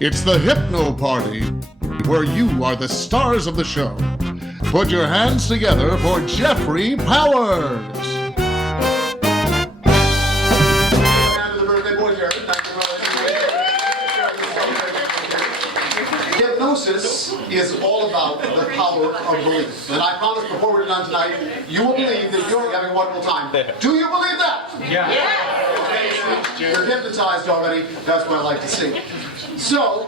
It's the Hypno Party, where you are the stars of the show. Put your hands together for Jeffrey Powers. Hypnosis is all about the power of belief. And I promise before we're done tonight, you will believe that you're having a wonderful time. Do you believe that? Yeah. Okay, you're hypnotized already. That's what I like to see. So,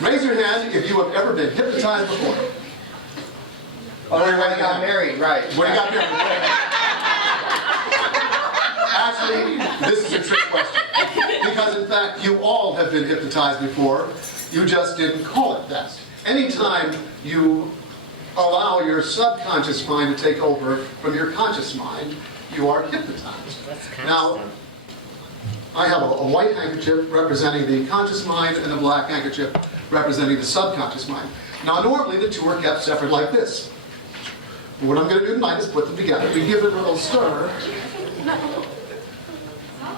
raise your hand if you have ever been hypnotized before. Oh, when you got married, right. When you got married. Actually, this is a trick question. Because in fact, you all have been hypnotized before. You just didn't call it that. Anytime you allow your subconscious mind to take over from your conscious mind, you are hypnotized. Now, I have a white handkerchief representing the conscious mind and a black handkerchief representing the subconscious mind. Now, normally the two are kept separate like this. But what I'm going to do tonight is put them together. We give it a little stir.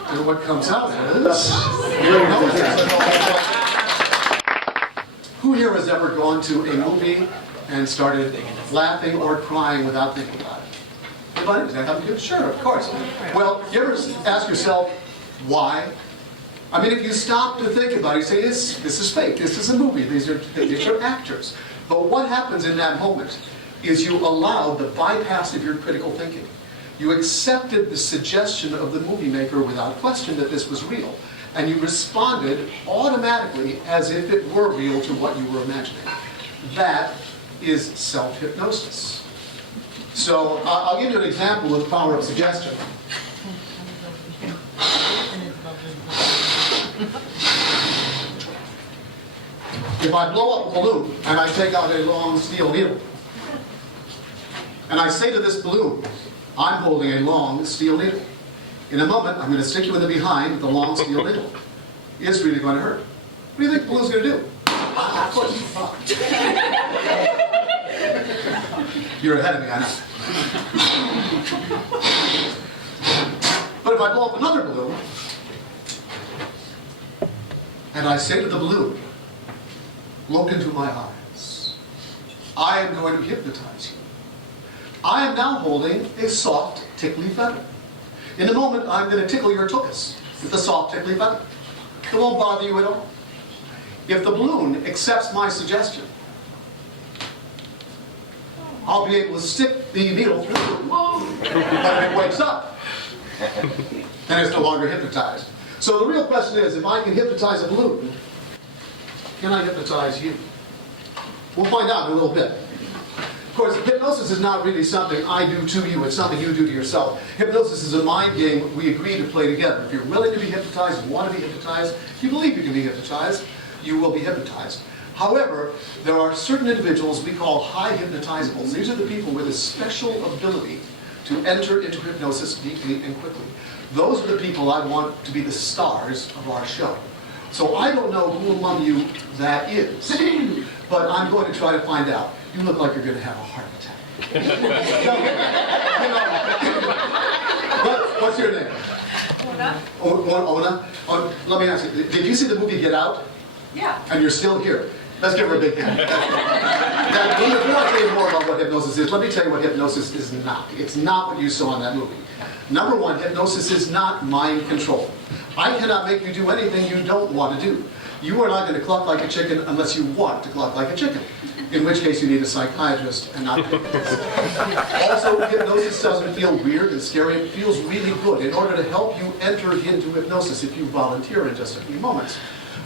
And what comes out is... Who here has ever gone to a movie and started laughing or crying without thinking about it? Anybody? Does that happen to you? Sure, of course. Well, you ever ask yourself, why? I mean, if you stop to think about it, you say, this is fake, this is a movie, these are actors. But what happens in that moment is you allow the bypass of your critical thinking. You accepted the suggestion of the movie maker without question that this was real. And you responded automatically as if it were real to what you were imagining. That is self-hypnosis. So I'll give you an example of the power of suggestion. If I blow up a balloon and I take out a long steel needle, and I say to this balloon, I'm holding a long steel needle. In a moment, I'm going to stick you in the behind with the long steel needle. It's really going to hurt. What do you think the balloon's going to do? Of course, you're ahead of me, I know. But if I blow up another balloon, and I say to the balloon, look into my eyes, I am going to hypnotize you. I am now holding a soft, tickly feather. In a moment, I'm going to tickle your tuchus with a soft, tickly feather. It won't bother you at all. If the balloon accepts my suggestion, I'll be able to stick the needle through it. But if it wakes up, then it's no longer hypnotized. So the real question is, if I can hypnotize a balloon, can I hypnotize you? We'll find out in a little bit. Of course, hypnosis is not really something I do to you, it's something you do to yourself. Hypnosis is a mind game we agree to play together. If you're willing to be hypnotized, you want to be hypnotized, you believe you can be hypnotized, you will be hypnotized. However, there are certain individuals we call high hypnotizables. These are the people with a special ability to enter into hypnosis deeply and quickly. Those are the people I want to be the stars of our show. So I don't know who among you that is, but I'm going to try to find out. You look like you're going to have a heart attack. What's your name? Ona. Ona? Let me ask you, did you see the movie Get Out? Yeah. And you're still here. Let's give her a big hand. Now, before I tell you more about what hypnosis is, let me tell you what hypnosis is not. It's not what you saw in that movie. Number one, hypnosis is not mind control. I cannot make you do anything you don't want to do. You are not going to cluck like a chicken unless you want to cluck like a chicken. In which case you need a psychiatrist and not a hypnotist. Also, hypnosis doesn't feel weird and scary. It feels really good. In order to help you enter into hypnosis, if you volunteer in just a few moments,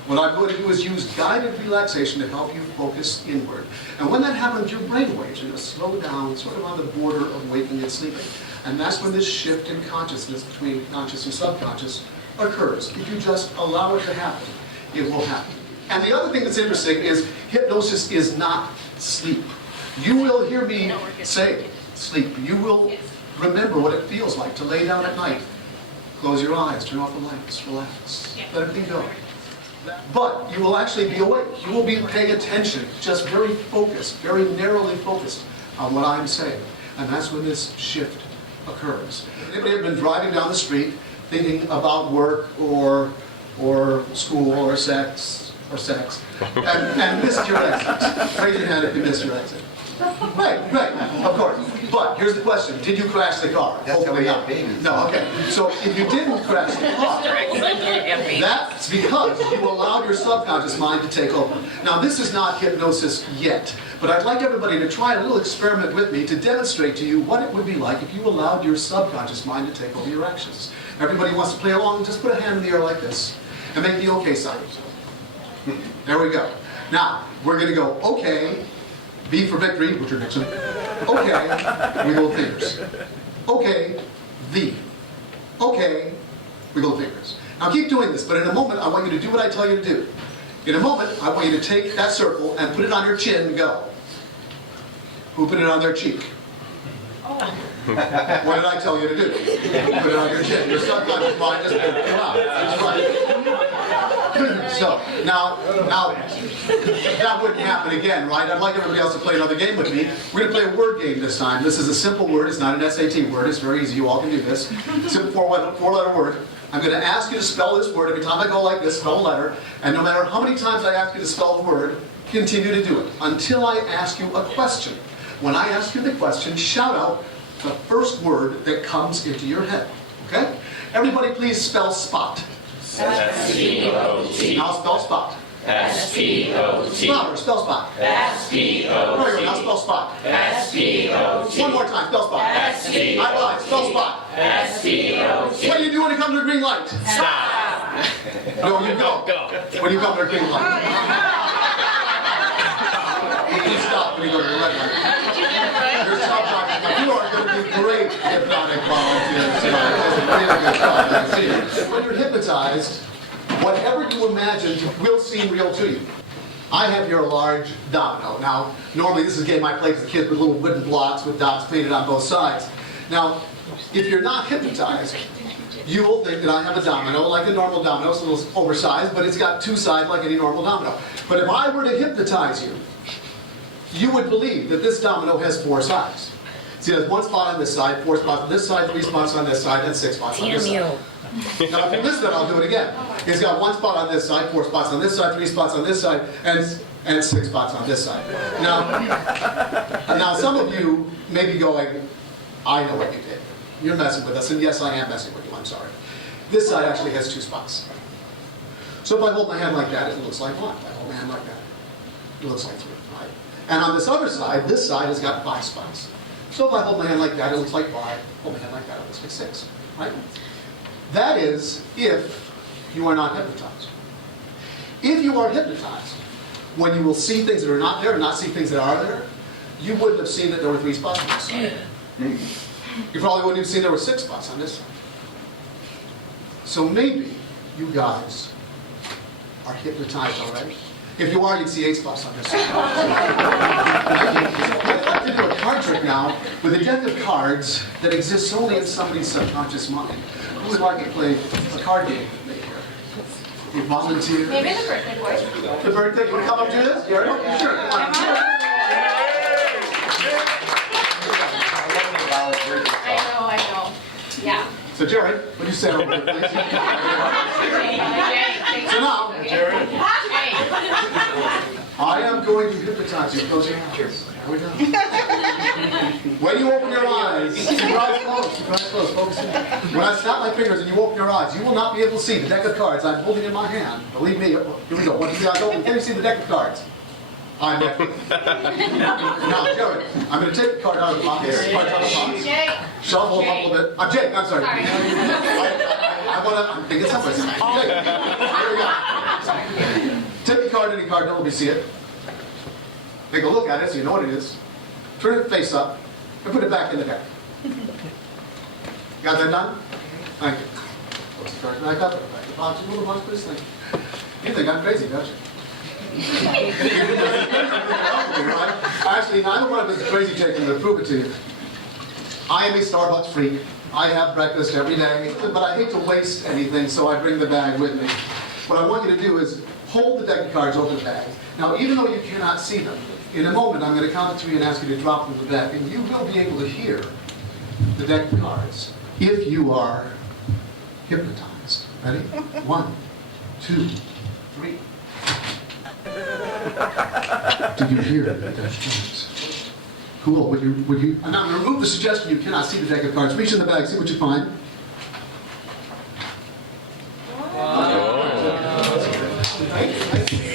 what I'm going to do is use guided relaxation to help you focus inward. And when that happens, your brain waves are going to slow down, sort of on the border of waking and sleeping. And that's when this shift in consciousness between conscious and subconscious occurs. If you just allow it to happen, it will happen. And the other thing that's interesting is hypnosis is not sleep. You will hear me say sleep. You will remember what it feels like to lay down at night. Close your eyes, turn off the lights, relax, let everything go. But you will actually be awake. You will be paying attention, just very focused, very narrowly focused on what I'm saying. And that's when this shift occurs. Anybody have been driving down the street thinking about work or school or sex or sex, and missed your exit. Raise your hand if you missed your exit. Right, of course. But here's the question: did you crash the car? That's how we have babies. No, okay. So if you didn't crash the car, that's because you allowed your subconscious mind to take over. Now, this is not hypnosis yet, but I'd like everybody to try a little experiment with me to demonstrate to you what it would be like if you allowed your subconscious mind to take over your actions. Everybody wants to play along? Just put a hand in the air like this and make the okay sign. There we go. Now, we're going to go okay. V for victory, Richard Nixon. Okay, wiggle the fingers. Okay, V. Okay, wiggle the fingers. Now keep doing this, but in a moment I want you to do what I tell you to do. In a moment, I want you to take that circle and put it on your chin and go. Who put it on their cheek? What did I tell you to do? Put it on your chin. Your subconscious mind just didn't come out. That's right. So, now, that wouldn't happen again, right? I'd like everybody else to play another game with me. We're going to play a word game this time. This is a simple word. It's not an SAT word. It's very easy. You all can do this. Simple four-letter word. I'm going to ask you to spell this word. Every time I go like this, spell a letter. And no matter how many times I ask you to spell the word, continue to do it until I ask you a question. When I ask you the question, shout out the first word that comes into your head. Okay? Everybody please spell spot. S-P-O-T. Now spell spot. S-P-O-T. Louder, spell spot. S-P-O-T. Very good, now spell spot. S-P-O-T. One more time, spell spot. S-P-O-T. I lied, spell spot. S-P-O-T. What do you do when you come to a green light? Stop. No, you go. When you come to a green light. You stop when you go to the red light. Your subconscious, you are going to be great hypnotic volunteers tonight. Really good job. When you're hypnotized, whatever you imagined will seem real to you. I have here a large domino. Now, normally this is a game I play with the kids with little wooden blocks with dots painted on both sides. Now, if you're not hypnotized, you will think that I have a domino like a normal domino. It's a little oversized, but it's got two sides like any normal domino. But if I were to hypnotize you, you would believe that this domino has four sides. See, there's one spot on this side, four spots on this side, three spots on this side, and six spots on this side. Now, if you listen, I'll do it again. It's got one spot on this side, four spots on this side, three spots on this side, and six spots on this side. Now, some of you may be going, I know what you did. You're messing with us, and yes, I am messing with you, I'm sorry. This side actually has two spots. So if I hold my hand like that, it looks like one. If I hold my hand like that, it looks like three, right? And on this other side, this side has got five spots. So if I hold my hand like that, it looks like five. Hold my hand like that, it looks like six, right? That is if you are not hypnotized. If you are hypnotized, when you will see things that are not there and not see things that are there, you wouldn't have seen that there were three spots on this side. You probably wouldn't have seen there were six spots on this side. So maybe you guys are hypnotized already. If you are, you'd see 8 spots on this side. I'd like to do a card trick now with a deck of cards that exists only in somebody's subconscious mind. Who would like to play a card game with me here? You volunteer? Maybe the birthday boy. The birthday? You want to come up and do this? Gary? Sure. Come on. I know. Yeah. So Jerry, would you say over there, please? So now, I am going to hypnotize you. Close your eyes. Here we go. When you open your eyes, keep your eyes closed. Keep your eyes closed. Focus in. When I snap my fingers and you open your eyes, you will not be able to see the deck of cards I'm holding in my hand. Believe me. Here we go. Once you guys open, can you see the deck of cards? I'm now, Jerry, I'm going to take the card out of the box. Jake. Shuffle them up a little bit. I'm Jake. I'm sorry. I want to. I'm thinking someplace. Jake. Here we go. Take the card, any card. Don't let me see it. Take a look at it so you know what it is. Turn it face up and put it back in the deck. Got that done? Thank you. Put the card back up. Back the box. Move the box, please. Thank you. You think I'm crazy, don't you? Actually, neither one of us is crazy taking to prove it to you. I am a Starbucks freak. I have breakfast every day, but I hate to waste anything, so I bring the bag with me. What I want you to do is hold the deck of cards over the bag. Now, even though you cannot see them, in a moment I'm going to count to 3 and ask you to drop them in the bag, and you will be able to hear the deck of cards if you are hypnotized. Ready? 1, 2, 3. Did you hear that, James? Cool. Would you? I'm not going to remove the suggestion you cannot see the deck of cards. Reach in the bag, see what you find.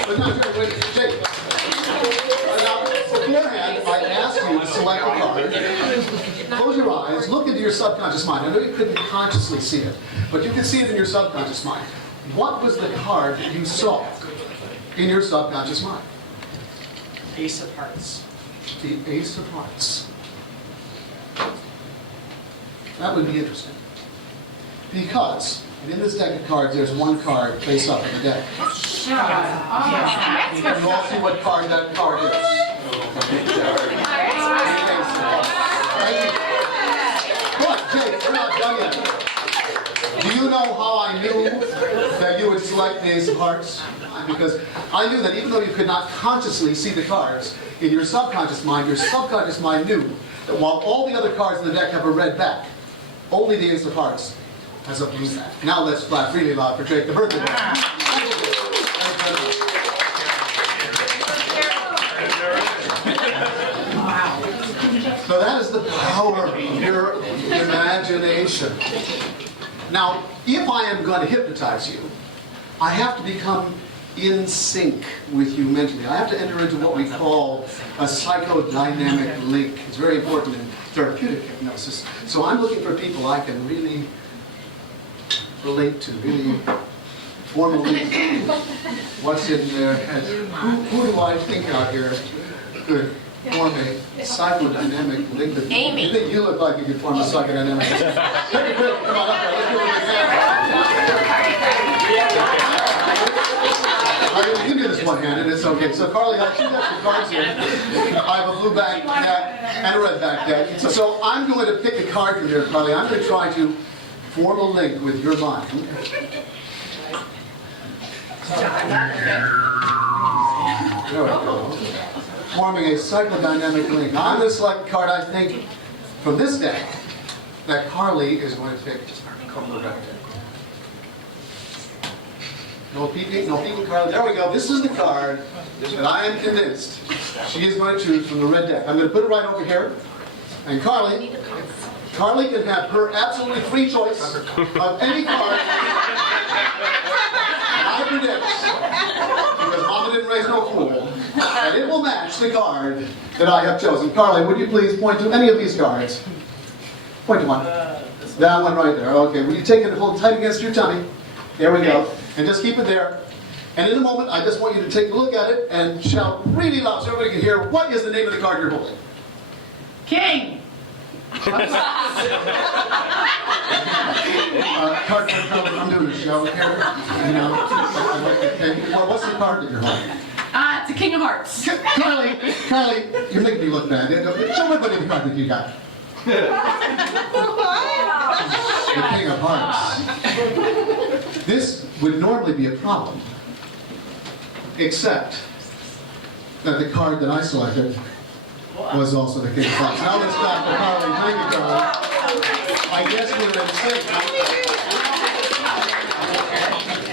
But now, wait, Jake. Now, beforehand, I asked you to select a card. Close your eyes. Look into your subconscious mind. I know you couldn't consciously see it, but you can see it in your subconscious mind. What was the card that you saw in your subconscious mind? Ace of Hearts. The Ace of Hearts. That would be interesting. Because in this deck of cards, there's one card face up in the deck. You all see what card that card is. But, Jake, we're not done yet. Do you know how I knew that you would select the Ace of Hearts? Because I knew that even though you could not consciously see the cards, in your subconscious mind knew that while all the other cards in the deck have a red back, only the Ace of Hearts has a blue back. Now let's clap really loud for Jake, the birthday boy. So that is the power of your imagination. Now, if I am going to hypnotize you, I have to become in sync with you mentally. I have to enter into what we call a psychodynamic link. It's very important in therapeutic hypnosis. So I'm looking for people I can really relate to, really form a link. What's in their head? Who do I think out here could form a psychodynamic link with you? Amy. You think you look like you could form a psychodynamic link? Take a break. Come on up there. Let's give it a hand. You do this one-handed, it's okay. So Carly, I should have some cards here. I have a blue back deck and a red back deck. So I'm going to pick a card from here, Carly. I'm going to try to form a link with your mind. There we go. Forming a psychodynamic link. I'm going to select a card, I think, from this deck that Carly is going to pick from the red deck. No peeking, Carly. There we go. This is the card that I am convinced she is going to choose from the red deck. I'm going to put it right over here. And Carly can have her absolutely free choice of any card. I predict, because Mama didn't raise no fool, that it will match the card that I have chosen. Carly, would you please point to any of these cards? Point to one. That one right there. Okay. Will you take it and hold tight against your tummy? There we go. And just keep it there. And in a moment, I just want you to take a look at it and shout really loud so everybody can hear what is the name of the card you're holding. King. Card, I'm doing a show here. You know. Okay. Well, what's the card that you're holding? It's a King of Hearts. Carly, you're making me look bad. Show everybody the card that you got. The King of Hearts. This would normally be a problem, except that the card that I selected was also the King of Hearts. Now let's clap for Carly. Thank you, Carly. I guess we're in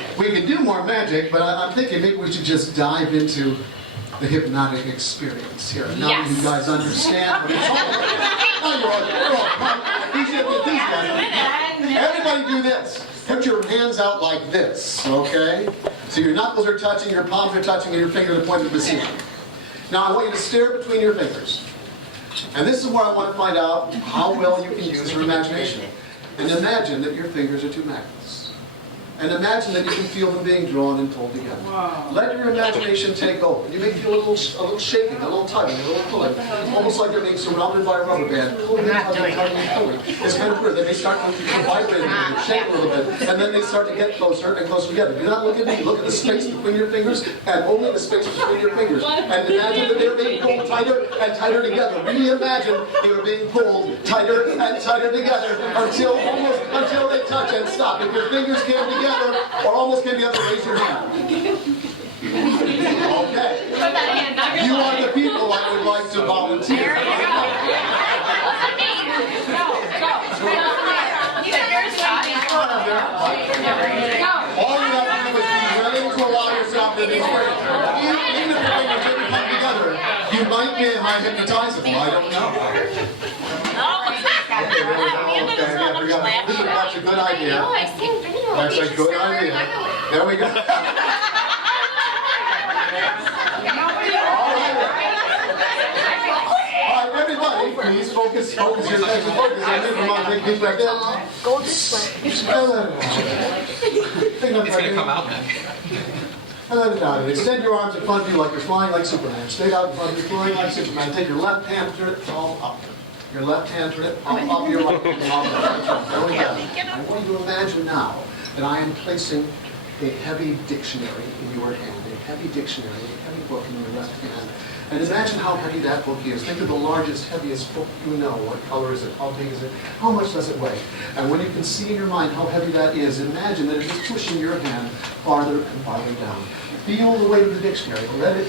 sync. We could do more magic, but I'm thinking maybe we should just dive into the hypnotic experience here. Now that you guys understand what it's all about. Everybody do this. Put your hands out like this, okay? So your knuckles are touching, your palms are touching, and your fingers are pointing to the ceiling. Now I want you to stare between your fingers. And this is where I want to find out how well you can use your imagination. And imagine that your fingers are two magnets. And imagine that you can feel them being drawn and pulled together. Wow. Let your imagination take over. You may feel a little shaking, a little tugging, a little pulling. Almost like they're being surrounded by a rubber band. Pulling and tugging, tugging and pulling. It's kind of weird. They may start to vibrate a little bit, shake a little bit, and then they start to get closer and closer together. Do not look at me. Look at the space between your fingers, and only the space between your fingers. And imagine that they're being pulled tighter and tighter together. Really imagine they are being pulled tighter and tighter together until they touch and stop. If your fingers came together, or almost came together, raise your hand. Okay. You are the people I would like to volunteer. All you have to do is be willing to allow yourself to be free. You might be hypnotizable, I don't know. That's a good idea. Oh, I've seen video. That's a good idea. There we go. All right, everybody, please focus your attention. Focus your attention. Come on, take deep breath in. Go this way. It's gonna come out then. And let it out. Extend your arms in front of you like you're flying like Superman. Straight out in front of you, flying like Superman. Take your left hand, turn it all up. Your left hand, turn it up, your right hand, up. There we go. I want you to imagine now that I am placing a heavy dictionary in your hand, a heavy dictionary, a heavy book in your left hand. And imagine how heavy that book is. Think of the largest, heaviest book you know. What color is it? How big is it? How much does it weigh? And when you can see in your mind how heavy that is, imagine that it is pushing your hand farther and farther down. Feel the weight of the dictionary. Let it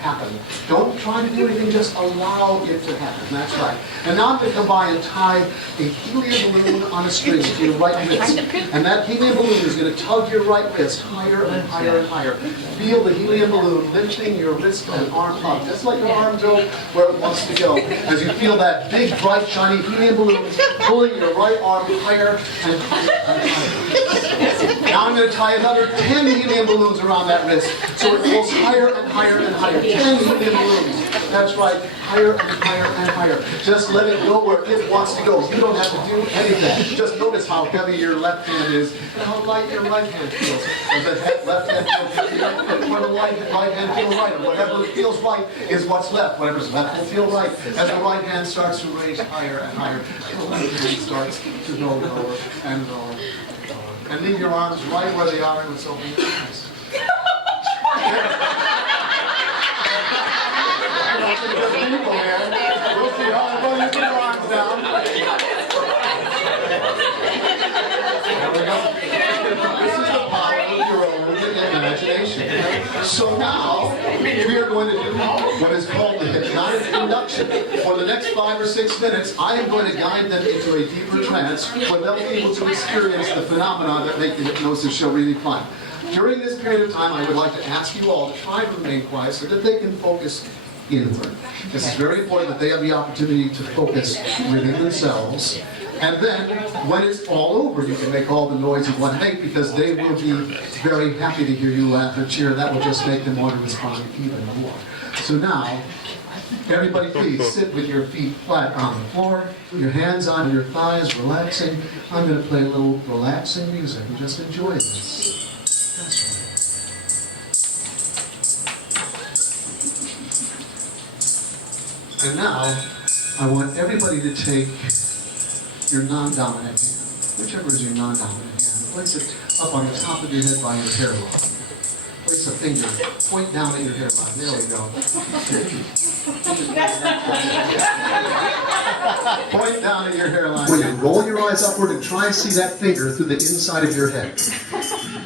happen. Don't try to do anything, just allow it to happen. That's right. And now I'm going to come by and tie a helium balloon on a string to your right wrist. And that helium balloon is going to tug your right wrist higher and higher and higher. Feel the helium balloon lifting your wrist and arm up. Just let your arm go where it wants to go. As you feel that big, bright, shiny helium balloon pulling your right arm higher and higher and higher. Now I'm going to tie another 10 helium balloons around that wrist so it pulls higher and higher and higher. 10 helium balloons. That's right. Higher and higher and higher. Just let it go where it wants to go. You don't have to do anything. Just notice how heavy your left hand is and how light your right hand feels. As the left hand feels here, or the right hand feels right. Or whatever feels right is what's left. Whatever's left will feel right. As the right hand starts to raise higher and higher, the left hand starts to go lower and lower and lower. And leave your arms right where they are and let's open your eyes. We'll see how everyone put your arms down. There we go. This is the power of your own imagination. So now, we are going to do what is called the hypnotic induction. For the next 5 or 6 minutes, I am going to guide them into a deeper trance where they'll be able to experience the phenomena that make the hypnosis show really fun. During this period of time, I would like to ask you all to try to remain quiet so that they can focus inward. This is very important that they have the opportunity to focus within themselves. And then, when it's all over, you can make all the noise you want to make because they will be very happy to hear you laugh and cheer. That will just make them want to respond even more. So now, everybody please sit with your feet flat on the floor, your hands on your thighs, relaxing. I'm going to play a little relaxing music and just enjoy this. That's right. And now, I want everybody to take your non-dominant hand, whichever is your non-dominant hand, place it up on the top of your head by your hairline. Place a finger, point down at your hairline. There we go. Point down at your hairline. When you roll your eyes upward and try and see that finger through the inside of your head.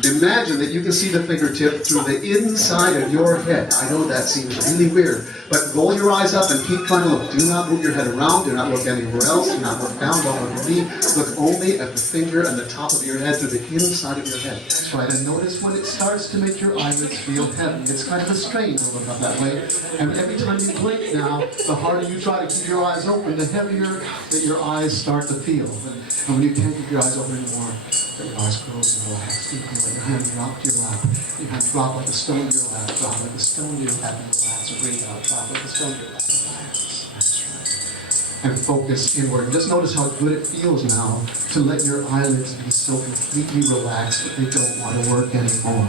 Imagine that you can see the fingertip through the inside of your head. I know that seems really weird, but roll your eyes up and keep trying to look. Do not move your head around. Do not look anywhere else. Do not look down. Don't look at me. Look only at the finger and the top of your head through the inside of your head. That's right. And notice when it starts to make your eyelids feel heavy. It's kind of a strain to look up that way. And every time you blink now, the harder you try to keep your eyes open, the heavier that your eyes start to feel. And when you can't keep your eyes open anymore, let your eyes close and relax. You feel like your hand drop to your lap. Your hand drop like a stone to your lap. Drop like a stone to your lap and relax. And breathe out. Drop like a stone to your lap. Relax. That's right. And focus inward. Just notice how good it feels now to let your eyelids be so completely relaxed that they don't want to work anymore.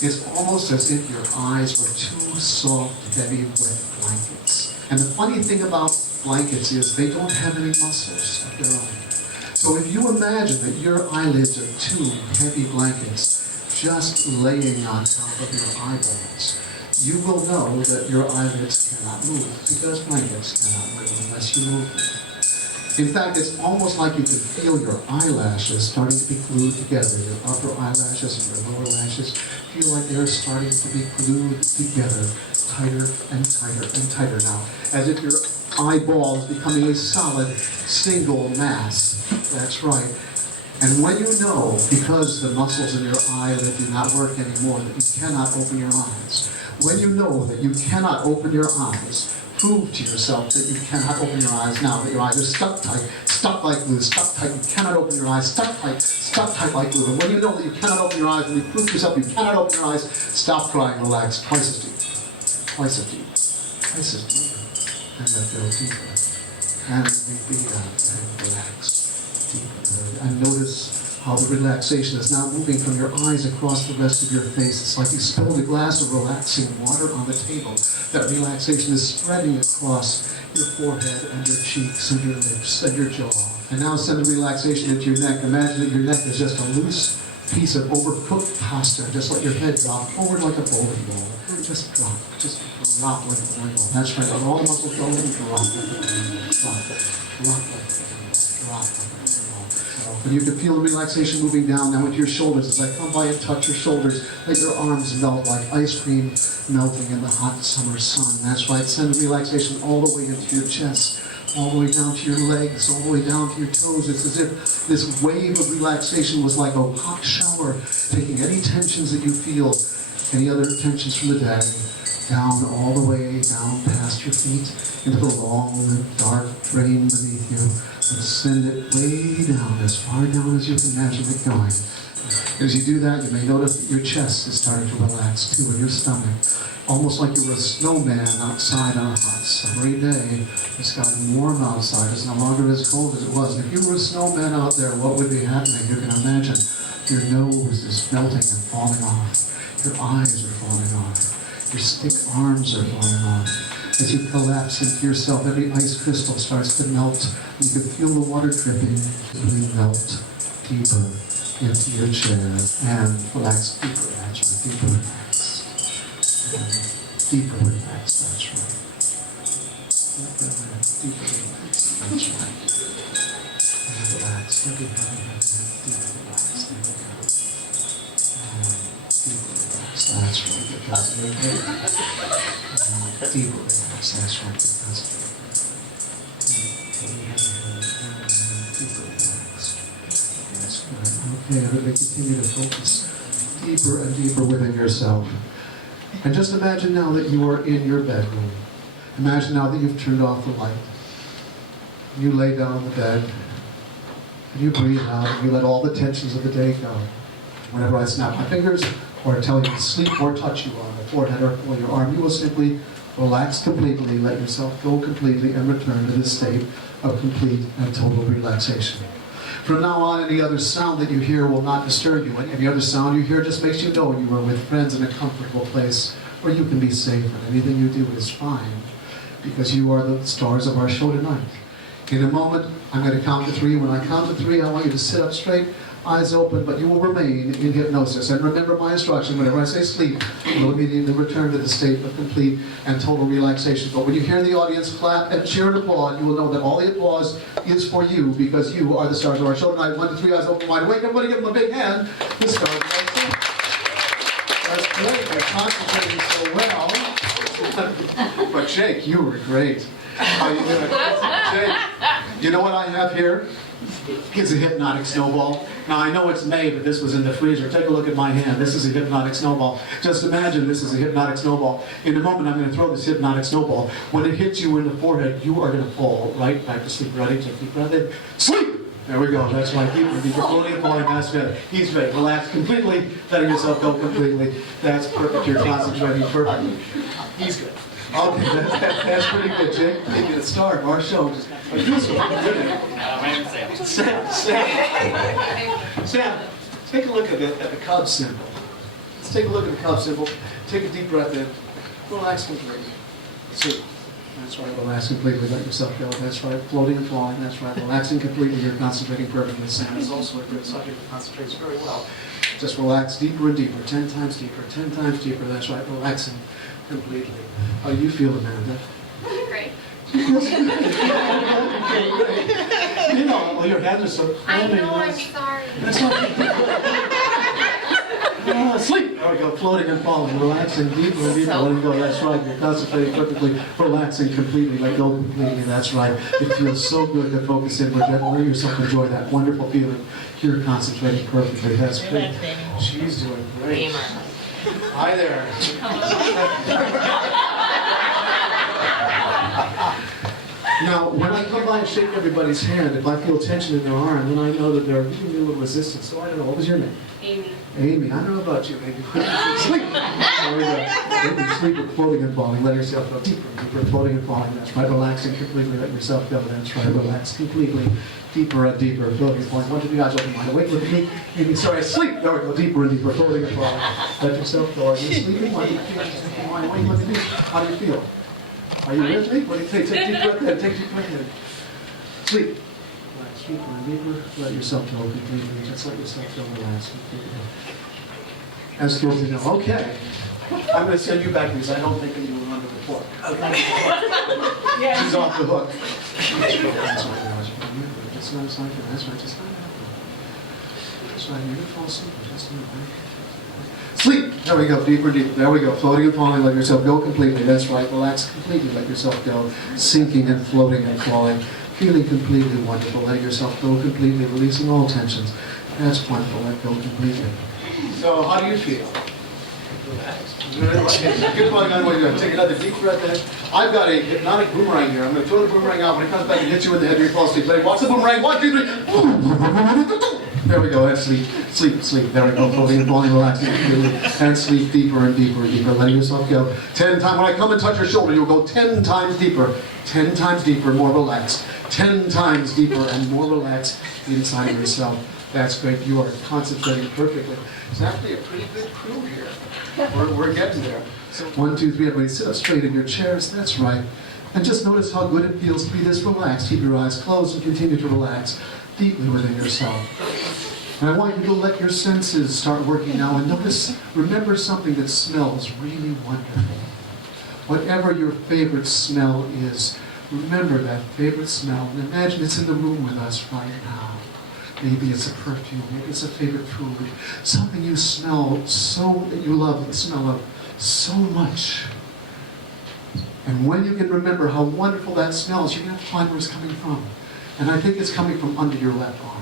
It's almost as if your eyes were two soft, heavy, wet blankets. And the funny thing about blankets is they don't have any muscles of their own. So if you imagine that your eyelids are two heavy blankets just laying on top of your eyeballs, you will know that your eyelids cannot move because blankets cannot move unless you move them. In fact, it's almost like you can feel your eyelashes starting to be glued together. Your upper eyelashes and your lower lashes feel like they're starting to be glued together, tighter and tighter and tighter now, as if your eyeball is becoming a solid single mass. That's right. And when you know, because the muscles in your eyelid do not work anymore, that you cannot open your eyes, when you know that you cannot open your eyes, prove to yourself that you cannot open your eyes now, that your eyes are stuck tight, stuck like glue, stuck tight, you cannot open your eyes, stuck tight like glue. And when you know that you cannot open your eyes, when you prove to yourself you cannot open your eyes, stop crying, relax, twice as deep, twice as deep, twice as deep, and let go deeper. And repeat out and relax deeper. And notice how the relaxation is now moving from your eyes across the rest of your face. It's like you spilled a glass of relaxing water on the table. That relaxation is spreading across your forehead and your cheeks and your lips and your jaw. And now send the relaxation into your neck. Imagine that your neck is just a loose piece of overcooked pasta. Just let your head drop forward like a bowling ball. Just drop like a bowling ball. That's right. Let all the muscles go and drop like a bowling ball. Drop like a bowling ball. And you can feel the relaxation moving down now into your shoulders. As I come by and touch your shoulders, let your arms melt like ice cream melting in the hot summer sun. That's right. Send the relaxation all the way into your chest, all the way down to your legs, all the way down to your toes. It's as if this wave of relaxation was like a hot shower, taking any tensions that you feel, any other tensions from the day, down all the way down past your feet into the long, dark drain beneath you, and send it way down, as far down as you can imagine it going. As you do that, you may notice that your chest is starting to relax too, and your stomach. Almost like you were a snowman outside on a hot summery day. It's gotten warm outside. It's no longer as cold as it was. And if you were a snowman out there, what would be happening? You can imagine your nose is melting and falling off. Your eyes are falling off. Your stick arms are falling off. As you collapse into yourself, every ice crystal starts to melt. You can feel the water dripping. You melt deeper into your chair and relax deeper. That's right, deeper relax. And deeper relax. That's right. Deeper relax. That's right. And relax. Deeper relax. There we go. Deeper relax. That's right. Because you're good. Deeper relax. That's right. Because deeper relax. That's good. Okay, everybody continue to focus deeper and deeper within yourself. And just imagine now that you are in your bedroom. Imagine now that you've turned off the light. You lay down on the bed. And you breathe out and you let all the tensions of the day go. Whenever I snap my fingers or tell you to sleep or touch you on the forehead or your arm, you will simply relax completely, let yourself go completely, and return to this state of complete and total relaxation. From now on, any other sound that you hear will not disturb you. Any other sound you hear just makes you know you are with friends in a comfortable place where you can be safe and anything you do is fine, because you are the stars of our show tonight. In a moment, I'm going to count to 3. When I count to 3, I want you to sit up straight, eyes open, but you will remain in hypnosis. And remember my instruction, whenever I say sleep, you will immediately return to the state of complete and total relaxation. But when you hear the audience clap and cheer and applaud, you will know that all the applause is for you, because you are the stars of our show tonight. 1 to 3, eyes open, wide awake. Everybody give them a big hand. The stars of our show. That's great. You're concentrating so well. But Jake, you were great. How you doing? Jake, you know what I have here? It's a hypnotic snowball. Now I know it's May, but this was in the freezer. Take a look at my hand. This is a hypnotic snowball. Just imagine this is a hypnotic snowball. In a moment, I'm going to throw this hypnotic snowball. When it hits you in the forehead, you are going to fall right back to sleep. Ready? Take a deep breath in. Sleep! There we go. That's right. Deeper, deeper. Floating and falling. That's good. He's great. Relax completely. Letting yourself go completely. That's perfect. You're concentrating perfectly. He's good. Okay, that's pretty good, Jake. Maybe the star of our show. But this one, my name's Sam. Sam, take a look at the Cub symbol. Let's take a look at the Cub symbol. Take a deep breath in. Relax completely. See. That's right. Relax completely. Let yourself go. That's right. Floating and falling. That's right. Relaxing completely. You're concentrating perfectly. Sam is also a good subject who concentrates very well. Just relax deeper and deeper. 10 times deeper. 10 times deeper. That's right. Relaxing completely. How do you feel, Amanda? Great. You know, well, your hands are so I know, I'm sorry. That's not sleep. There we go, floating and falling, relaxing deeper and deeper. Let go. That's right. You're concentrating perfectly, relaxing completely. Let go completely. That's right. It feels so good to focus in. Let yourself enjoy that wonderful feeling. You're concentrating perfectly. That's great. She's doing great. Hi there. Now, when I come by and shake everybody's hand, if I feel tension in their arm, then I know that they're giving me a little resistance. So I don't know. What was your name? Amy. Amy. I don't know about you, Amy. Sleep. There we go. Maybe sleep or floating and falling. Let yourself go deeper, deeper, floating and falling. That's right. Relaxing completely. Let yourself go. That's right. Relax completely. Deeper and deeper, floating and falling. One, two, three, eyes open, mind awake. Look at me. Amy, sorry, sleep. There we go. Deeper and deeper, floating and falling. Let yourself go. Are you sleeping? Why do you feel? Just thinking, mind awake. Look at me. How do you feel? Are you with me? What do you think? Take deep breath in. Take deep breath in. Sleep. Relax deeper and deeper. Let yourself go completely. Just let yourself go. Relax completely. That's good to know. Okay. I'm going to send you back because I don't think you were under the floor. She's off the hook. Just not like that. That's right. Just not that. That's right. You're going to fall asleep. Just not like that. Sleep. There we go. Deeper, deeper. There we go. Floating and falling. Let yourself go completely. That's right. Relax completely. Let yourself go. Sinking and floating and falling. Feeling completely wonderful. Letting yourself go completely. Releasing all tensions. That's wonderful. Let go completely. So, how do you feel? Good point on what you're doing. Take another deep breath in. I've got a hypnotic boomerang here. I'm going to throw the boomerang out. When it comes back and hits you in the head, you fall asleep. Ready? Watch the boomerang. 1, 2, 3. There we go. That's sleep. Sleep, sleep. There we go. Floating and falling, relaxing. And sleep deeper and deeper and deeper. Letting yourself go. 10 times. When I come and touch your shoulder, you'll go 10 times deeper. 10 times deeper, more relaxed. 10 times deeper and more relaxed inside yourself. That's great. You are concentrating perfectly. It's actually a pretty good crew here. We're getting there. So 1, 2, 3, everybody sit up straight in your chairs. That's right. And just notice how good it feels to be this relaxed. Keep your eyes closed and continue to relax deeply within yourself. And I want you to let your senses start working now. And notice, remember something that smells really wonderful. Whatever your favorite smell is, remember that favorite smell. And imagine it's in the room with us right now. Maybe it's a perfume, maybe it's a favorite food, something you smell so that you love the smell of so much. And when you can remember how wonderful that smells, you're going to find where it's coming from. And I think it's coming from under your left arm.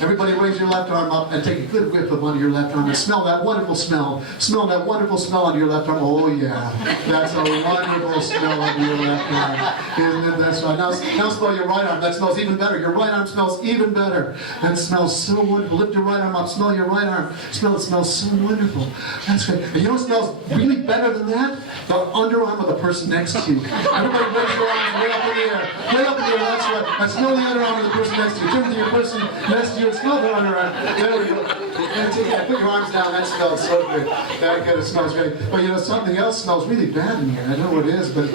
Everybody raise your left arm up and take a good whiff of under your left arm and smell that wonderful smell. Smell that wonderful smell under your left arm. Oh yeah, that's a wonderful smell under your left arm. Isn't it? That's right. Now smell your right arm. That smells even better. Your right arm smells even better. That smells so wonderful. Lift your right arm up. Smell your right arm. Smell it. Smells so wonderful. That's great. And you know what smells really better than that? The underarm of the person next to you. Everybody raise your arms way up in the air. Way up in the air. That's right. And smell the underarm of the person next to you. Turn to your person next to you. Smell the underarm. There we go. And put your arms down. That smells so good. That good. It smells great. But you know, something else smells really bad in here. I don't know what it is, but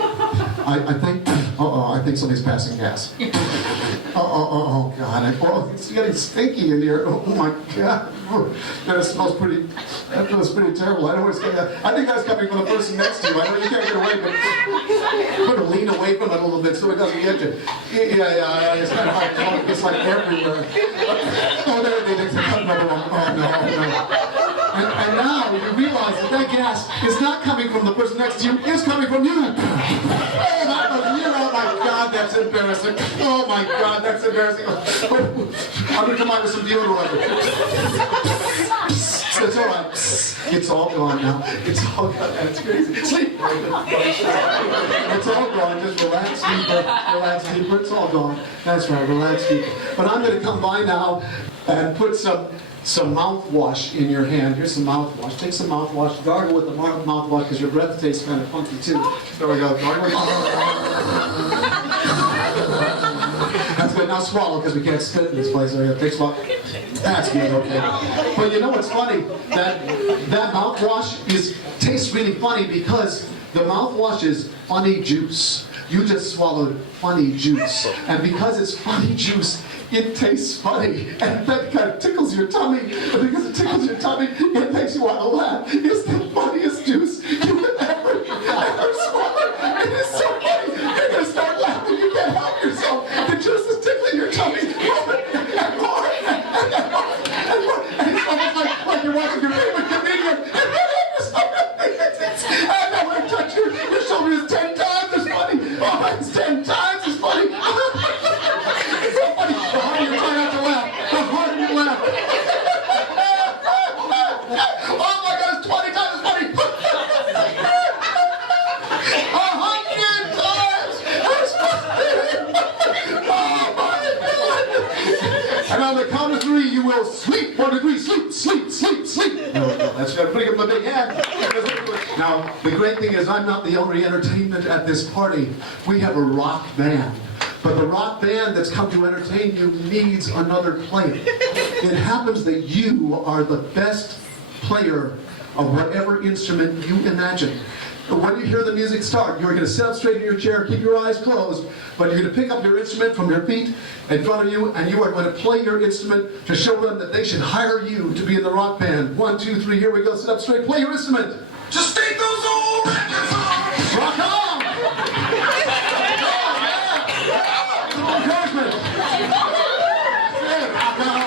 I think, I think somebody's passing gas. Oh, God. It's getting stinky in here. Oh, my God. That smells pretty terrible. I don't want to say that. I think that's coming from the person next to you. I know you can't get away, but you're going to lean away from it a little bit so it doesn't get you. Yeah, it's kind of hard. It's like everywhere. Oh, there it is. Oh, no. And now you realize that gas is not coming from the person next to you. It's coming from you. Oh, that was you. Oh, my God, that's embarrassing. Oh, my God, that's embarrassing. I'm going to come out with some deodorant. It's all right. It's all gone now. It's all gone. That's crazy. Sleep. It's all gone. Just relax deeper. Relax deeper. It's all gone. That's right. Relax deeper. But I'm going to come by now and put some mouthwash in your hand. Here's some mouthwash. Take some mouthwash. Gargle with the mouthwash because your breath tastes kind of funky too. There we go. Gargle. That's good. Now swallow because we can't spit in this place. There we go. Take swallow. That's good. Okay. But you know what's funny? That mouthwash tastes really funny because the mouthwash is funny juice. You just swallowed funny juice. And because it's funny juice, it tastes funny. And that kind of tickles your tummy. And because it tickles your tummy, it makes you want to laugh. It's the funniest juice you could ever swallow. It is so funny. You're going to start laughing. You can't help yourself. The juice is tickling your tummy. And more. And it's almost like you're watching your favorite comedian. And then I want to touch your shoulder is 10 times as funny. Oh, it's 10 times as funny. It's so funny. The harder you try not to laugh, the harder you laugh. Oh my God, it's 20 times as funny. And on the count of 3, you will sleep. 1, 2, 3, sleep, sleep, sleep, sleep. That's everybody give them a big hand. Now, the great thing is I'm not the only entertainment at this party. We have a rock band. But the rock band that's come to entertain you needs another player. It happens that you are the best player of whatever instrument you imagine. When you hear the music start, you're going to sit up straight in your chair, keep your eyes closed, but you're going to pick up your instrument from your feet in front of you, and you are going to play your instrument to show them that they should hire you to be in the rock band. 1, 2, 3, here we go. Sit up straight, play your instrument. Just take those old records off. Rock on! Encouragement. Rock on.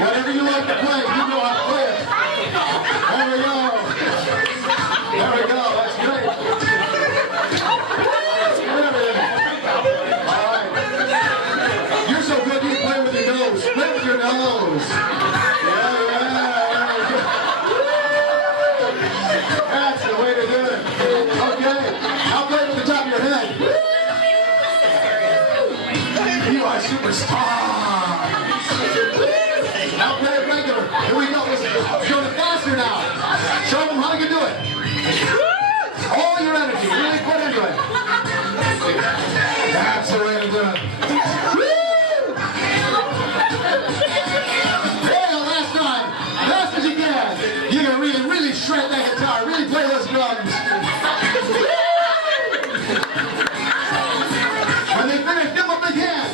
Whatever you like to play, you know how to play it. There we go. There we go. That's great. All right. You're so good, you can play with your nose. Play with your nose. Yeah. That's the way to do it. Okay. Now play with the top of your head. You are superstars. Now play it regular. Here we go. Listen, doing it faster now. Show them how you do it. All your energy, really put into it. That's the way to do it. Hey, last time. Fast as you can. You're going to really shred that guitar. Really play those drums. When they finish, give them a big hand.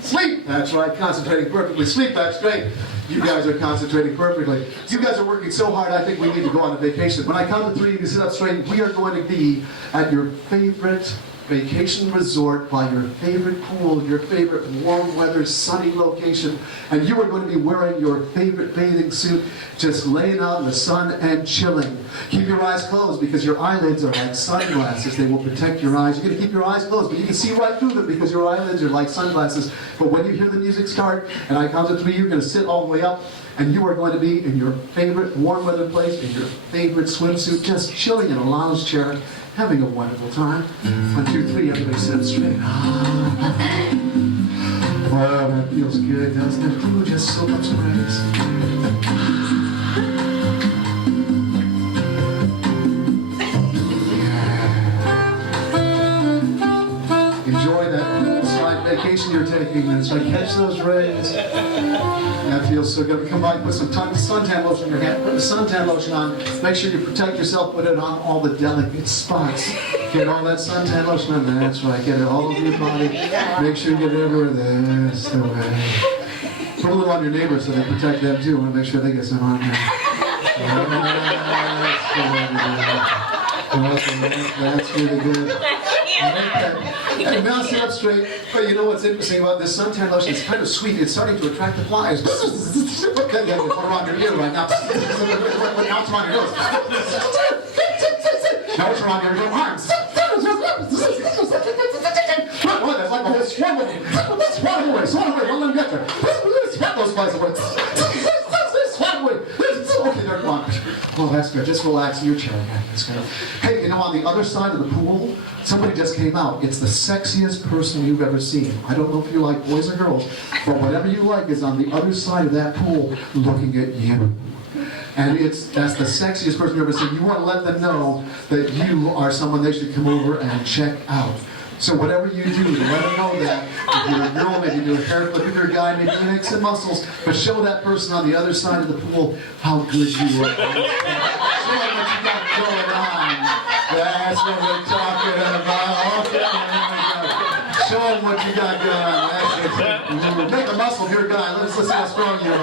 Sleep! That's right, concentrating perfectly. Sleep, that's great. You guys are concentrating perfectly. You guys are working so hard, I think we need to go on a vacation. When I count to 3, you can sit up straight. We are going to be at your favorite vacation resort by your favorite pool, your favorite warm weather, sunny location, and you are going to be wearing your favorite bathing suit, just laying out in the sun and chilling. Keep your eyes closed because your eyelids are like sunglasses. They will protect your eyes. You're going to keep your eyes closed, but you can see right through them because your eyelids are like sunglasses. But when you hear the music start, and I count to 3, you're going to sit all the way up, and you are going to be in your favorite warm weather place, in your favorite swimsuit, just chilling in a lounge chair, having a wonderful time. 1, 2, 3, everybody sit up straight. Wow, that feels good, doesn't it? Ooh, just so much grace. Enjoy that poolside vacation you're taking. As I catch those rays. That feels so good. Come by, put some suntan lotion in your hand. Put the suntan lotion on. Make sure you protect yourself. Put it on all the delicate spots. Get all that suntan lotion on. That's right. Get it all over your body. Make sure you get it everywhere. That's the way. Put a little on your neighbors so they protect them too. I want to make sure they get some on there. That's really good. And now sit up straight. But you know what's interesting about this suntan lotion? It's kind of sweet. It's starting to attract the flies. Put it around your ear right now. Now it's around your nose. Now it's around your arms. Oh, that's like a whole swarm of them. Swarm away. Don't let them get there. Swat those flies away. Swat away. Okay, they're gone. Oh, that's good. Just relax in your chair again. That's good. Hey, you know, on the other side of the pool, somebody just came out. It's the sexiest person you've ever seen. I don't know if you like boys or girls, but whatever you like is on the other side of that pool looking at you. And that's the sexiest person you've ever seen. You want to let them know that you are someone they should come over and check out. So whatever you do, to let them know that. If you're a girl, maybe do a hair flip. If you're a guy, maybe you make some muscles. But show that person on the other side of the pool how good you are. Show them what you got going on. That's what we're talking about. Show them what you got going on. That's it. Make a muscle here, guy. Let's see how strong you are.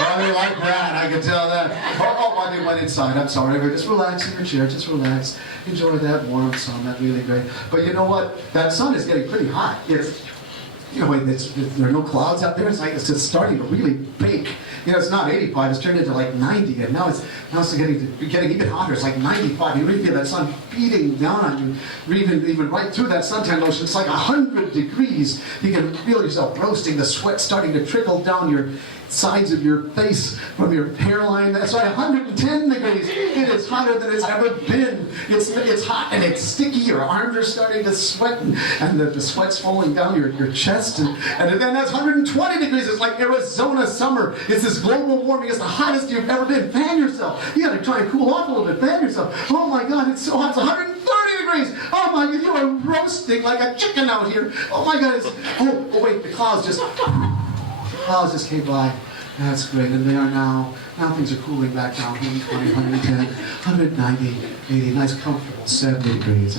Oh, they like that. I can tell that. Oh, they went inside. I'm sorry. Just relax in your chair. Just relax. Enjoy that warm sun. That's really great. But you know what? That sun is getting pretty hot. you know, there are no clouds out there. It's like it's just starting to really bake. You know, it's not 85. It's turned into like 90, and now it's getting even hotter. It's like 95. You really feel that sun beating down on you, even right through that suntan lotion. It's like 100 degrees. You can feel yourself roasting. The sweat starting to trickle down your sides of your face from your hairline. That's right, 110 degrees. It is hotter than it's ever been. It's hot and it's sticky. Your arms are starting to sweat, and the sweat's falling down your chest. And then that's 120 degrees. It's like Arizona summer. It's this global warming. It's the hottest you've ever been. Fan yourself. You got to try and cool off a little bit. Fan yourself. Oh my God, it's so hot. It's 130 degrees. Oh my God, you are roasting like a chicken out here. Oh my God, oh wait, the clouds just came by. That's great, and they are now things are cooling back down, 120, 110, 190, 80, nice comfortable 70 degrees.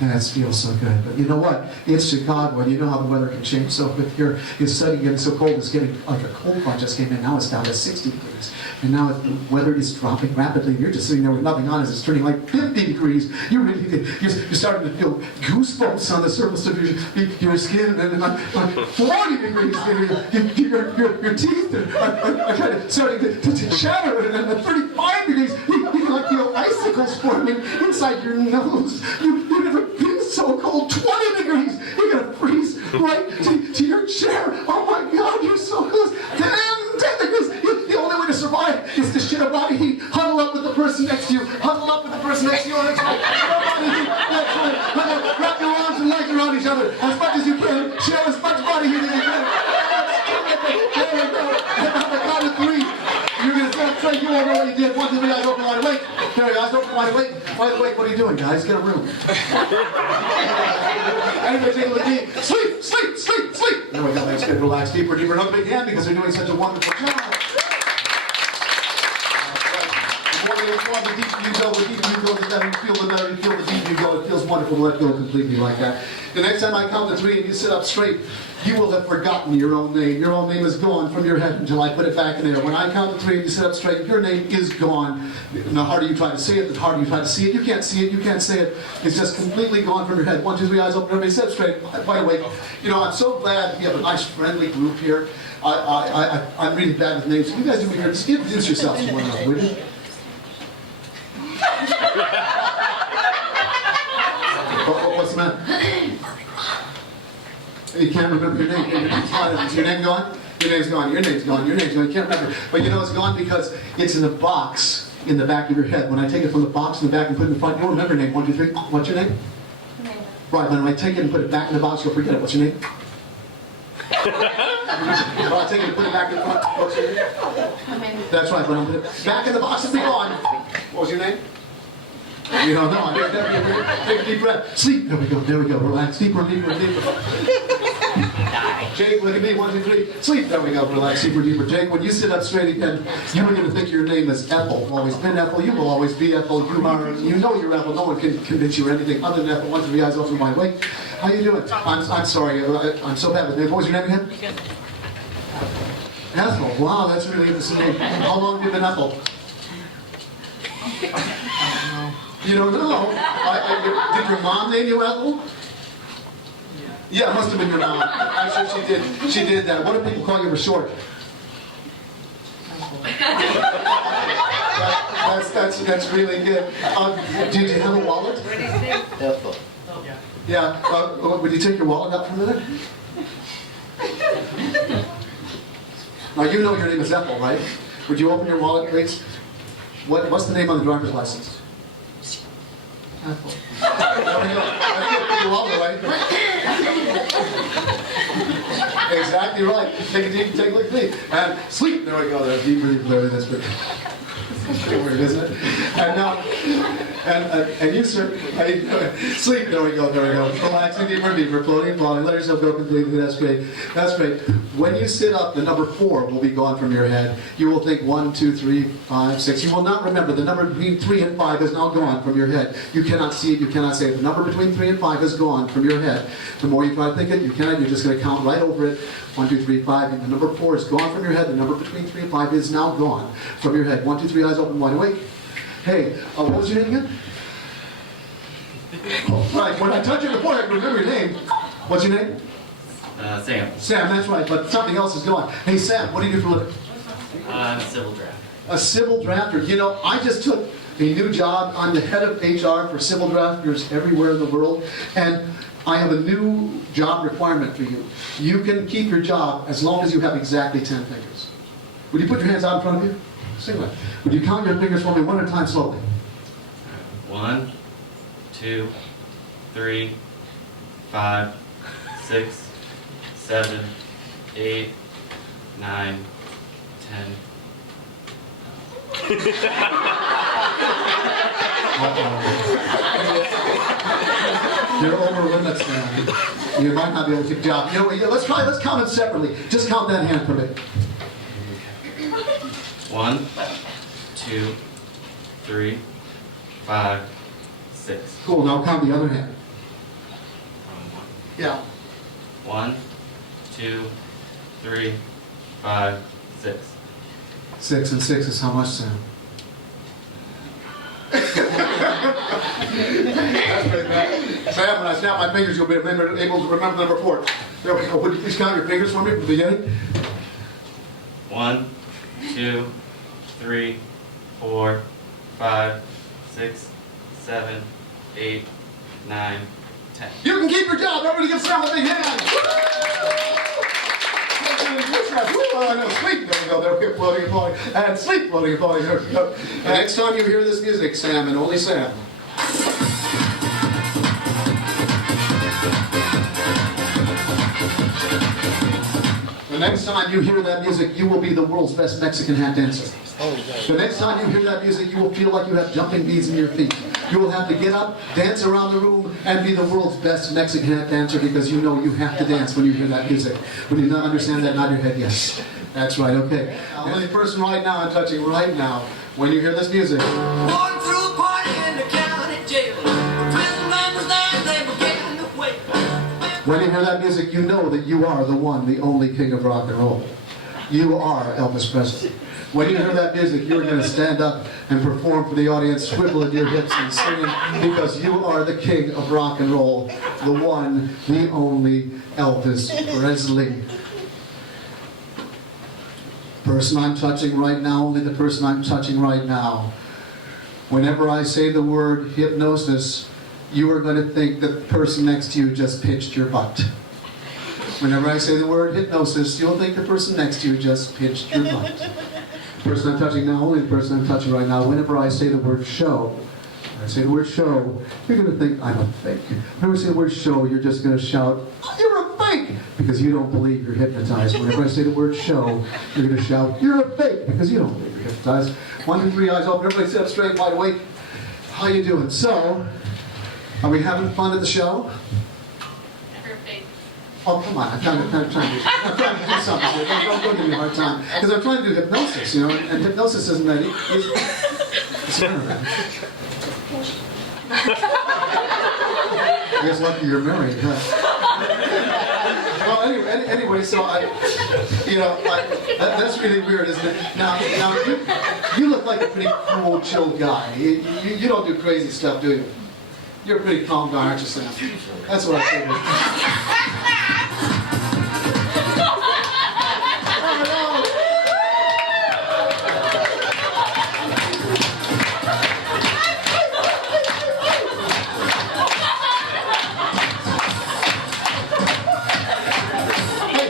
That feels so good. But you know what? It's Chicago, and you know how the weather can change. So if it's suddenly getting so cold, it's getting like a cold front just came in. Now it's down to 60 degrees. And now the weather is dropping rapidly, and you're just sitting there with nothing on as it's turning like 50 degrees. You're starting to feel goosebumps on the surface of your skin, and like 40 degrees. Your teeth are kind of starting to shatter, and at 35 degrees, you can like feel icicles forming inside your nose. You've never been so cold. 20 degrees. You're going to freeze right to your chair. Oh my God, you're so close. 10 degrees. The only way to survive is to shit a body heat. Huddle up with the person next to you. Huddle up with the person next to you. That's right. That's right. Wrap your arms and legs around each other as much as you can. Share as much body heat as you can. There we go. On the count of 3. You're going to start straight. You already did. 1, 2, 3, eyes open, wide awake. There we go. Eyes open, wide awake. Wide awake. What are you doing, guys? Get a room. Anybody take a look at me? Sleep, sleep, sleep, sleep. There we go. That's good. Relax deeper, deeper. Another big hand because they're doing such a wonderful job. The deeper you go, the better you feel. The better you feel, the deeper you go. It feels wonderful to let go completely like that. The next time I count to 3 and you sit up straight, you will have forgotten your own name. Your own name is gone from your head until I put it back in there. When I count to 3 and you sit up straight, your name is gone. And the harder you try to say it, the harder you try to see it. You can't see it, you can't say it. It's just completely gone from your head. 1, 2, 3, eyes open, everybody sit up straight. By the way, you know, I'm so glad we have a nice friendly group here. I'm really bad with names. You guys do me here. Just introduce yourselves to one another, would you? What's the matter? You can't remember your name. Is your name gone? Your name's gone. Your name's gone. Your name's gone. You can't remember. But you know it's gone because it's in a box in the back of your head. When I take it from the box in the back and put it in the front, you'll remember your name. 1, 2, 3. What's your name? Amanda. Right. When I take it and put it back in the box, you'll forget it. What's your name? When I take it and put it back in the front, what's your name? Amanda. That's right. When I put it back in the box, it'll be gone. What was your name? You don't know. Take a deep breath. Sleep. There we go. There we go. Relax. Deeper and deeper and deeper. Jake, look at me. 1, 2, 3. Sleep. There we go. Relax. Deeper, deeper. Jake, when you sit up straight again, you're going to think your name is Ethel. Always been Ethel. You will always be Ethel. You know you're Ethel. No one can convince you of anything other than Ethel. 1, 2, 3, eyes open, wide awake. How you doing? I'm sorry. I'm so bad with names. What was your name again? Ethel. Wow, that's really interesting name. How long have you been Ethel? You don't know? Did your mom name you Ethel? Yeah, it must have been your mom. I'm sure she did. She did that. What do people call you for short? That's really good. Did you have a wallet? Ethel. Yeah. Would you take your wallet out for a minute? Now you know your name is Ethel, right? Would you open your wallet, please? What's the name on the driver's license? Ethel. There we go. That's good. Put your wallet right. Exactly right. Take a look at me. And sleep. There we go. There's deep breathing. That's good. Weird, isn't it? And now, and you, sir, how you doing? Sleep. There we go. There we go. Relaxing deeper and deeper, floating and falling. Let yourself go completely. That's great. That's great. When you sit up, the number 4 will be gone from your head. You will think 1, 2, 3, 5, 6. You will not remember. The number between 3 and 5 is now gone from your head. You cannot see it. You cannot say it. The number between 3 and 5 is gone from your head. The more you try to think it, you cannot. You're just going to count right over it. 1, 2, 3, 5. And the number 4 is gone from your head. The number between 3 and 5 is now gone from your head. 1, 2, 3, eyes open, wide awake. Hey, what was your name again? Oh, right, when I touch you in the forehead, remember your name. What's your name? Sam. Sam, that's right, but something else is going on. Hey, Sam, what do you do for a living? Civil draft. A civil drafter. You know, I just took a new job. I'm the head of HR for civil drafters everywhere in the world, and I have a new job requirement for you. You can keep your job as long as you have exactly 10 fingers. Would you put your hands out in front of you? Sing that. Would you count your fingers for me one at a time slowly? 1, 2, 3, 5, 6, 7, 8, 9, 10. You're over limits now. You might not be able to keep your job. You know what? Let's count it separately. Just count that hand for me. 1, 2, 3, 5, 6. Cool, now count the other hand. Yeah. 1, 2, 3, 5, 6. 6 and 6 is how much, Sam? That's pretty bad. Sam, when I snap my fingers, you'll be able to remember number 4. There we go. Would you please count your fingers for me from the beginning? 1, 2, 3, 4, 5, 6, 7, 8, 9, 10. You can keep your job. Everybody give Sam a big hand. Oh, I know. Sleep. There we go. There we go. Floating and falling. And sleep. Floating and falling. There we go. And next time you hear this music, Sam, and only Sam. The next time you hear that music, you will be the world's best Mexican hat dancer. The next time you hear that music, you will feel like you have jumping beads in your feet. You will have to get up, dance around the room, and be the world's best Mexican hat dancer because you know you have to dance when you hear that music. When you not understand that, nod your head yes. That's right, okay. The only person right now I'm touching right now, when you hear this music. Walking through a party in the county jail. The prison man was there, they were getting away. When you hear that music, you know that you are the one, the only king of rock and roll. You are Elvis Presley. When you hear that music, you're going to stand up and perform for the audience, swiveling your hips and singing, because you are the king of rock and roll, the one, the only Elvis Presley. Person I'm touching right now, only the person I'm touching right now. Whenever I say the word hypnosis, you are going to think that the person next to you just pinched your butt. Whenever I say the word hypnosis, you'll think the person next to you just pinched your butt. The person I'm touching now, only the person I'm touching right now. Whenever I say the word show, when I say the word show, you're going to think I'm a fake. Whenever I say the word show, you're just going to shout, you're a fake, because you don't believe you're hypnotized. Whenever I say the word show, you're going to shout, you're a fake, because you don't believe you're hypnotized. 1, 2, 3, eyes open. Everybody sit up straight, wide awake. How you doing? So, are we having fun at the show? Perfect. Oh, come on. I'm trying to do something here. Don't give me a hard time. Because I'm trying to do hypnosis, you know, and hypnosis isn't that easy. It's interesting. I guess lucky you're married, huh? Well, anyway, so that's really weird, isn't it? Now you look like a pretty cool, chill guy. You don't do crazy stuff, do you? You're a pretty calm guy, aren't you, Sam? That's what I figured.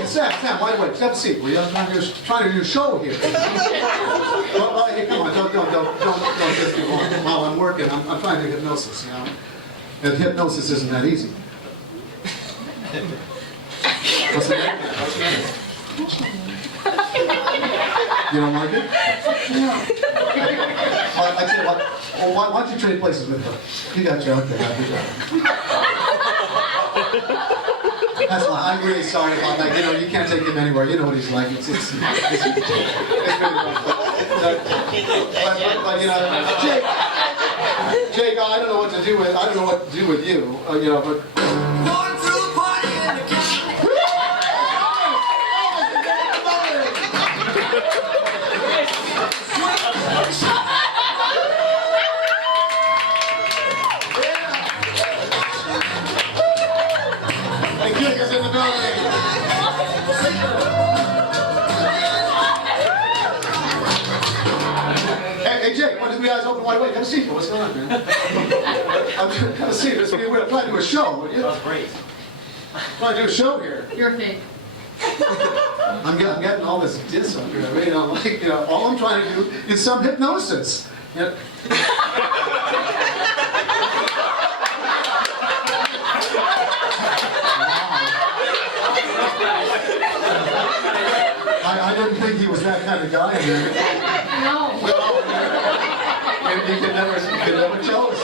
Sam, wide awake. Have a seat. We're trying to do a show here. Hey, come on, don't just go on. While I'm working, I'm trying to do hypnosis, you know. And hypnosis isn't that easy. What's the name? You don't like it? No. I tell you what. Well, why don't you trade places with her? You got your okay. Good job. That's why I'm really sorry about that. You know, you can't take him anywhere. You know what he's like. It's really rough. But you know, Jake, I don't know what to do with. I don't know what to do with you. You know, but. Walking through a party in the county. The king is in the building. Hey, Jake, 1, 2, 3, eyes open, wide awake. Have a seat. What's going on, man? I'm trying to see. It's weird. I'm trying to do a show. That was great. I'm trying to do a show here. You're fake. I'm getting all this diss up here. I mean, I'm like, all I'm trying to do is some hypnosis. I didn't think he was that kind of guy. No. You can never tell us.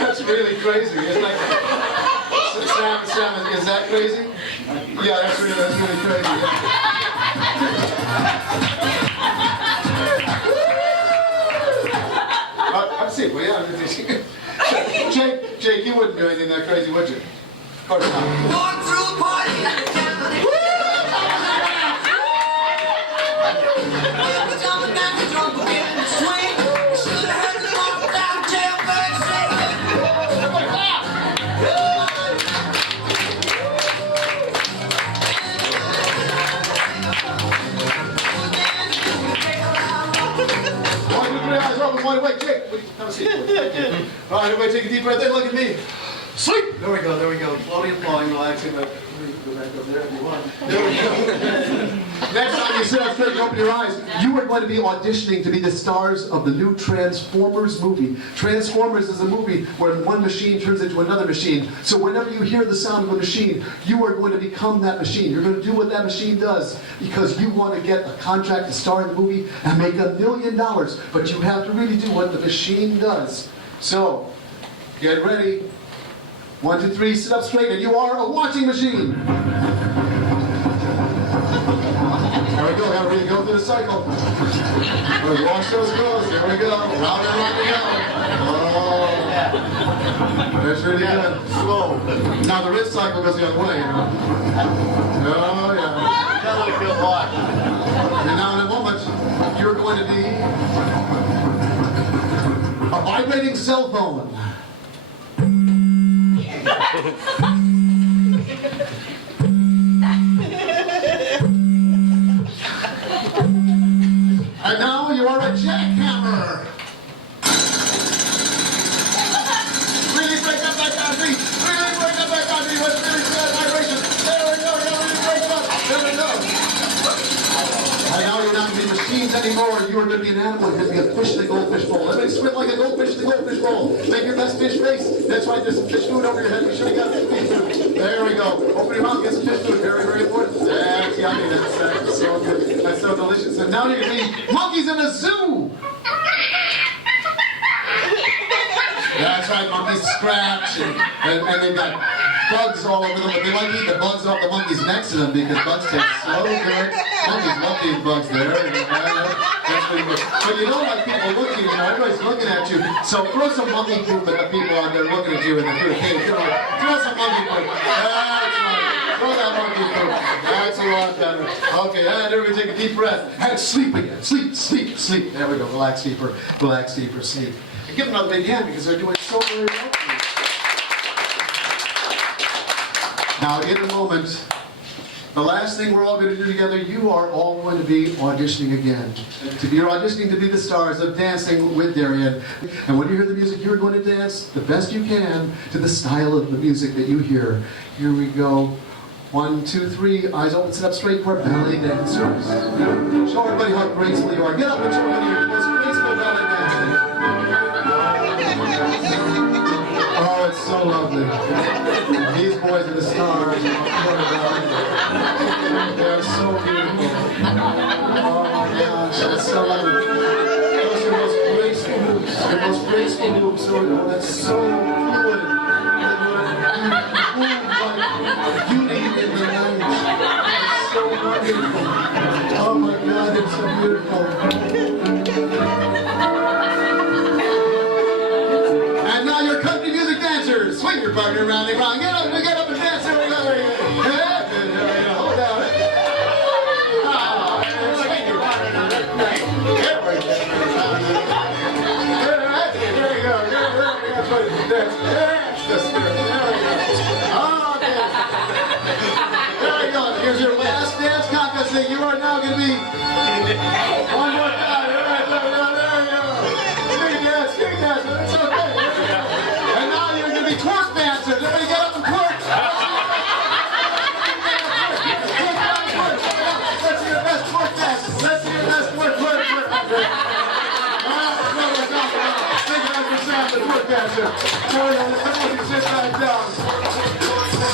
That's really crazy. It's like, Sam, is that crazy? Yeah, that's really crazy. I've seen. Well, yeah. Jake, you wouldn't do anything that crazy, would you? Of course not. Going through a party in the county. It's coming back to drum again and swing. Should have heard the mark down jailbird singing. Wide awake, Jake. Have a seat. All right, everybody take a deep breath in. Look at me. Sleep. There we go. Floating and flowing, relaxing. But go back up there if you want. There we go. Next time you sit up straight and open your eyes, you are going to be auditioning to be the stars of the new Transformers movie. Transformers is a movie where one machine turns into another machine. So whenever you hear the sound of a machine, you are going to become that machine. You're going to do what that machine does because you want to get a contract to star in the movie and make $1 million. But you have to really do what the machine does. So, get ready. 1, 2, 3, sit up straight, and you are a washing machine. There we go, now we're going to go through the cycle. We'll wash those clothes, there we go. Round and round we go. Oh, that's really good. Slow. Now the wrist cycle goes the other way, Oh, yeah. That would feel hot. And now in a moment, you're going to be a vibrating cell phone. And now you are a jackhammer. Really break up that concrete. Really break up that concrete with really good vibration. There we go. Really break up. There we go. And now you're not going to be machines anymore. You are going to be an animal. You're going to be a fish in a goldfish bowl. Everybody swim like a goldfish in a goldfish bowl. Make your best fish face. That's right. There's some fish food over your head. Be sure you got fish food. There we go. Open your mouth. Get some fish food. Very, very important. That's yummy. That's so good. That's so delicious. And now you're going to be monkeys in a zoo. That's right. Monkeys scratch. And they've got bugs all over them. But they like to eat the bugs off the monkeys next to them because bugs taste so good. Monkeys love these bugs there. That's pretty good. But you don't like people looking, everybody's looking at you. So throw some monkey poop at the people out there looking at you in the food. Hey, throw some monkey poop. That's right. Throw that monkey poop. That's a lot better. Okay, and everybody take a deep breath. And sleep again. Sleep. There we go. Relax deeper, sleep. And give them another big hand because they're doing so very well for you. Now, in a moment, the last thing we're all going to do together, you are all going to be auditioning again. You're auditioning to be the stars of Dancing with Darian. And when you hear the music, you're going to dance the best you can to the style of the music that you hear. Here we go. 1, 2, 3, eyes open, sit up straight for ballet dancers. Show everybody how graceful you are. Get up and show everybody your most graceful ballet dancing. Oh, it's so lovely. These boys are the stars. They're so beautiful. Oh my gosh, that's so lovely. Those are your most graceful moves. Your most graceful moves. So that's so fluid. Move like beauty in the night. It's so wonderful. Oh my God, it's so beautiful. And now your country music dancers. Swing your partner around the ground. Get up and dance. There we go. Hold down. Swing your partner around the ground. There we go. There we go. There we go. thing. You are now going to be one more time. All right, there you go. Big dance. It's okay. And now you're going to be twerk dancers. Everybody get up and twerk. Let's see your best twerk dance. Let's see your best twerk. Thank you for Sam, the twerk dancer. Everybody sit back down.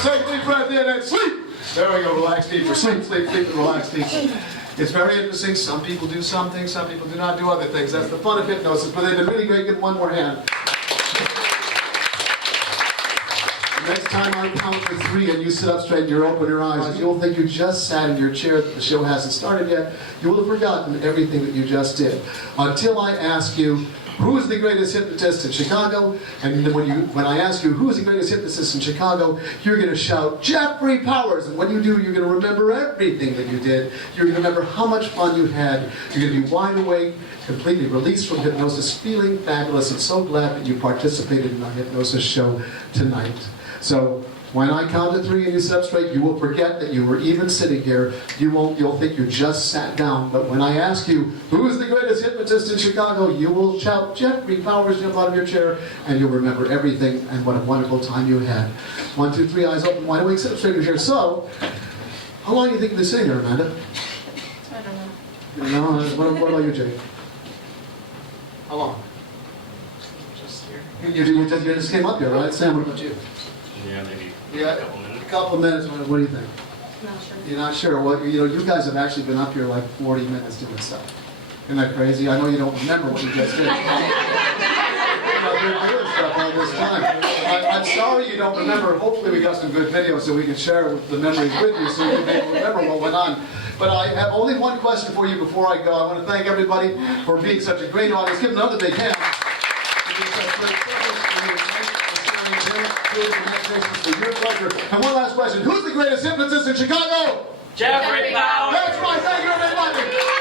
Take a deep breath in and sleep. There we go, relax deeper. Sleep, and relax deeper. It's very interesting. Some people do some things, some people do not do other things. That's the fun of hypnosis, but they've been really great. Give one more hand. The next time I count to 3 and you sit up straight and you open your eyes, you'll think you just sat in your chair, that the show hasn't started yet. You will have forgotten everything that you just did. Until I ask you, who is the greatest hypnotist in Chicago? And then when I ask you, who is the greatest hypnotist in Chicago, you're going to shout, Jeffrey Powers. And when you do, you're going to remember everything that you did. You're going to remember how much fun you had. You're going to be wide awake, completely released from hypnosis, feeling fabulous, and so glad that you participated in our hypnosis show tonight. So when I count to 3 and you sit up straight, you will forget that you were even sitting here. You'll think you just sat down. But when I ask you, who is the greatest hypnotist in Chicago, you will shout, Jeffrey Powers, jump out of your chair, and you'll remember everything and what a wonderful time you had. 1, 2, 3, eyes open, wide awake, sit up straight in your chair. So, how long do you think you've been sitting here, Amanda? I don't know. No, what about you, Jake? How long? Just here. You just came up here, right? Sam, what about you? Yeah, maybe Yeah, a couple minutes. a couple of minutes. What do you think? Not sure. You're not sure. Well, you guys have actually been up here like 40 minutes doing stuff. Isn't that crazy? I know you don't remember what you just did. You're doing stuff all this time. I'm sorry you don't remember. Hopefully we got some good videos so we can share the memories with you so you can be able to remember what went on. But I have only one question for you before I go. I want to thank everybody for being such a great audience. Give them another big hand. It's your pleasure. And one last question. Who's the greatest hypnotist in Chicago? Jeffrey Powers! That's right. Thank you, everybody.